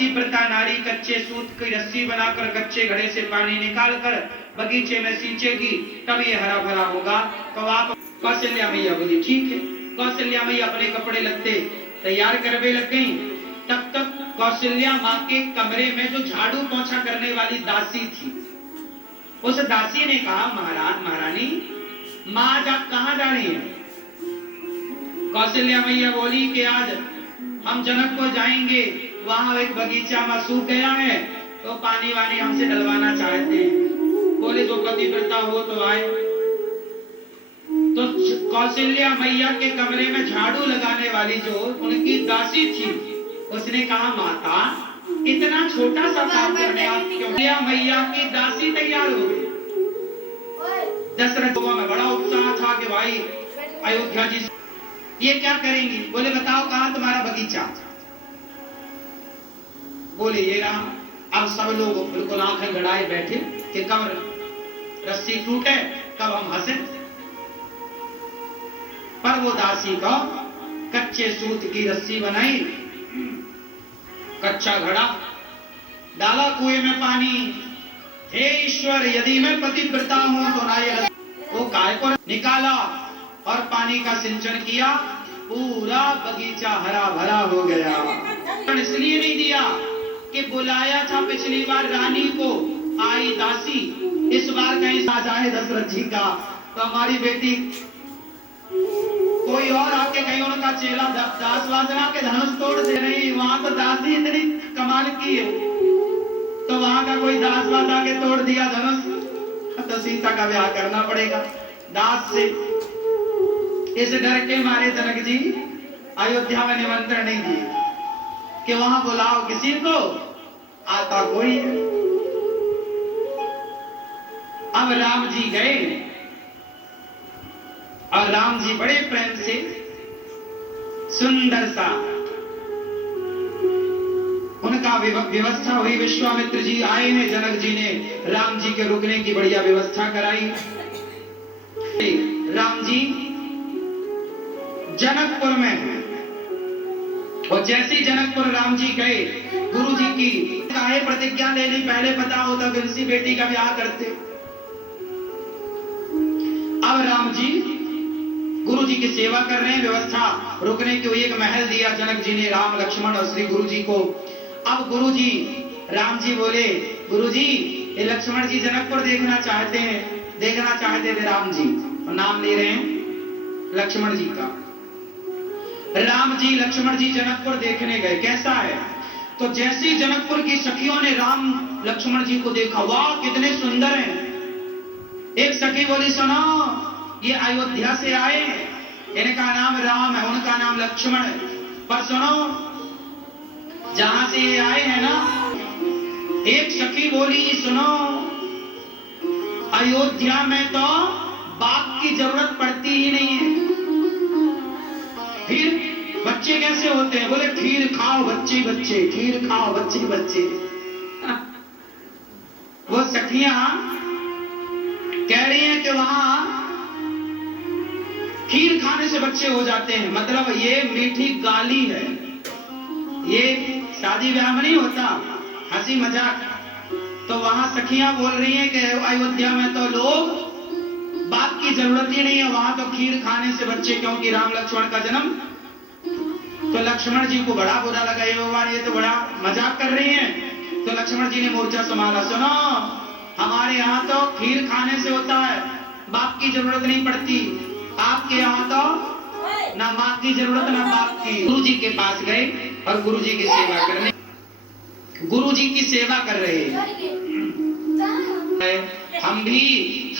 पतिव्रता नारी कच्चे सूत की रस्सी बनाकर कच्चे घड़े से पानी निकालकर बगीचे में सींचेगी, तब ये हरा भरा होगा। तो आप कौशल्या मैया बोली ठीक है। कौशल्या मैया अपने कपड़े लगते तैयार करने लग गई। तब तक कौशल्या माँ के कमरे में जो झाड़ू पोंछा करने वाली दासी थी, उस दासी ने कहा महाराज महारानी माँ आज आप कहाँ जा रही हैं? कौशल्या मैया बोली कि आज हम जनकपुर जाएंगे, वहां एक बगीचा में सूख गया है तो पानी वानी हमसे डलवाना चाहते हैं। बोले जो पतिव्रता हो तो आए। तो कौशल्या मैया के कमरे में झाड़ू लगाने वाली जो उनकी दासी थी, उसने कहा माता इतना छोटा सा काम करने आप क्यों? मैया की दासी तैयार हो गई। दशरथ में बड़ा उत्साह था कि भाई अयोध्या जी ये क्या करेंगी। बोले बताओ कहाँ तुम्हारा बगीचा? बोले ये रहा। अब सब लोग बिल्कुल आंखें गड़ाए बैठे कि कब रस्सी टूटे कब हम हंसे। पर वो दासी को कच्चे सूत की रस्सी बनाई, कच्चा घड़ा डाला कुएं में पानी। हे ईश्वर यदि मैं पतिव्रता हूं तो ना ये वो गाय को निकाला और पानी का सिंचन किया, पूरा बगीचा हरा भरा हो गया। इसलिए नहीं दिया कि बुलाया था पिछली बार रानी को, आई दासी, इस बार कहीं आ जाए दशरथ जी का तो हमारी बेटी कोई और आके कहीं उनका चेला दास वाजना के धनुष तोड़ दे। नहीं, वहां तो दासी इतनी कमाल की है तो वहां का कोई दास वाद आके तोड़ दिया धनुष तो सीता का ब्याह करना पड़ेगा दास से। इस डर के मारे जनक जी अयोध्या में निमंत्रण नहीं दिए कि वहां बुलाओ किसी को, आता कोई है। अब राम जी गए और राम जी बड़े प्रेम से सुंदर सा उनका व्यवस्था हुई। विश्वामित्र जी आए हैं, जनक जी ने राम जी के रुकने की बढ़िया व्यवस्था कराई। राम जी जनकपुर में हैं और जैसे जनकपुर राम जी गए, गुरु जी की काहे प्रतिज्ञा ले ली, पहले पता होता बिलसी बेटी का ब्याह करते। अब राम जी गुरु जी की सेवा कर रहे हैं, व्यवस्था रुकने की हुई। एक महल दिया जनक जी ने राम लक्ष्मण और श्री गुरु जी को। अब गुरु जी राम जी बोले गुरु जी ये लक्ष्मण जी जनकपुर देखना चाहते थे राम जी, और नाम ले रहे हैं लक्ष्मण जी का। राम जी लक्ष्मण जी जनकपुर देखने गए, कैसा है? तो जैसे जनकपुर की सखियों ने राम लक्ष्मण जी को देखा, वाह कितने सुंदर हैं। एक सखी बोली सुनो ये अयोध्या से आए, इनका नाम राम है, उनका नाम लक्ष्मण है, पर सुनो जहां से ये आए हैं ना, एक सखी बोली सुनो अयोध्या में तो बाप की जरूरत पड़ती ही नहीं है, फिर बच्चे कैसे होते हैं? बोले खीर खाओ बच्चे बच्चे, खीर खाओ बच्चे बच्चे। वो सखियां कह रही हैं कि वहां खीर खाने से बच्चे हो जाते हैं, मतलब ये मीठी गाली है, ये शादी ब्याह में नहीं होता, हंसी मजाक। तो वहां सखियां बोल रही हैं कि अयोध्या में तो लोग बाप की जरूरत ही नहीं है, वहां तो खीर खाने से बच्चे, क्योंकि राम लक्ष्मण का जन्म। तो लक्ष्मण जी को बड़ा बुरा लगा, ये तो बड़ा मजाक कर रही हैं। तो लक्ष्मण जी ने मोर्चा संभाला, सुनो हमारे यहाँ तो खीर खाने से होता है, बाप की जरूरत नहीं पड़ती, आपके यहाँ तो ना माँ की जरूरत ना बाप की। गुरु जी के पास गए और गुरु जी की सेवा करने, गुरु जी की सेवा कर रहे हैं। हम भी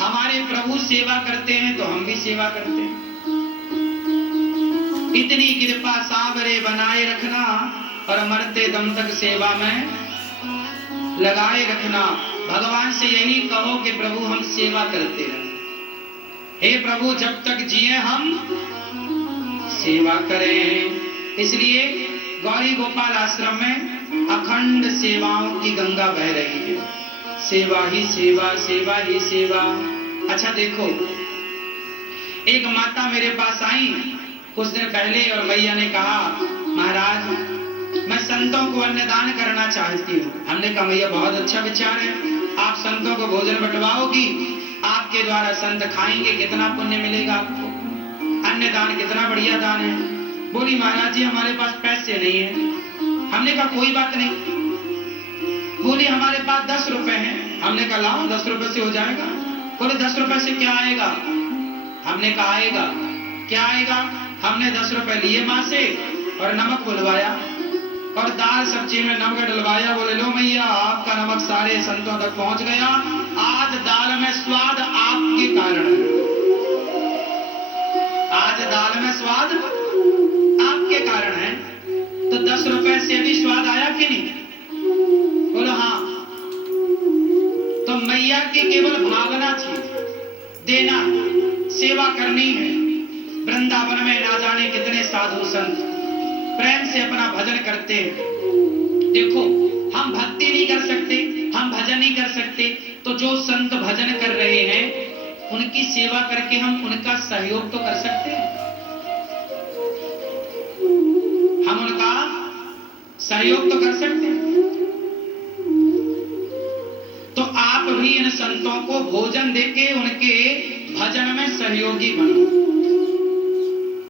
हमारे प्रभु सेवा करते हैं तो हम भी सेवा करते हैं। इतनी कृपा साबरे बनाए रखना और मरते दम तक सेवा में लगाए रखना। भगवान से यही कहो कि प्रभु हम सेवा करते हैं, हे प्रभु जब तक जिए हम सेवा करें। इसलिए गौरी गोपाल आश्रम में अखंड सेवाओं की गंगा बह रही है, सेवा ही सेवा, सेवा ही सेवा। अच्छा देखो, एक माता मेरे पास आई कुछ दिन पहले और मैया ने कहा महाराज मैं संतों को अन्नदान करना चाहती हूँ। हमने कहा मैया बहुत अच्छा विचार है, आप संतों को भोजन बंटवाओगी, आपके द्वारा संत खाएंगे, कितना पुण्य मिलेगा आपको, अन्नदान कितना बढ़िया दान है। बोली महाराज जी हमारे पास पैसे नहीं है। हमने कहा कोई बात नहीं। बोली हमारे पास 10 रुपए हैं। हमने कहा लाओ 10 रुपए से हो जाएगा। बोले 10 रुपए से क्या आएगा? हमने कहा आएगा। क्या आएगा? हमने 10 रुपए लिए माँ से और नमक बुलवाया और दाल सब्जी में नमक डलवाया। बोले लो मैया आपका नमक सारे संतों तक पहुंच गया, आज दाल में स्वाद आपके कारण है, आज दाल में स्वाद आपके कारण है। तो 10 रुपए से भी स्वाद आया कि नहीं? बोलो हाँ। तो मैया की केवल भावना थी, देना, सेवा करनी है। वृंदावन में ना जाने कितने साधु संत प्रेम से अपना भजन करते हैं। देखो हम भक्ति नहीं कर सकते, हम भजन नहीं कर सकते, तो जो संत भजन कर रहे हैं उनकी सेवा करके हम उनका सहयोग तो कर सकते हैं, हम उनका सहयोग तो कर सकते हैं। तो आप भी इन संतों को भोजन देके उनके भजन में सहयोगी बनो।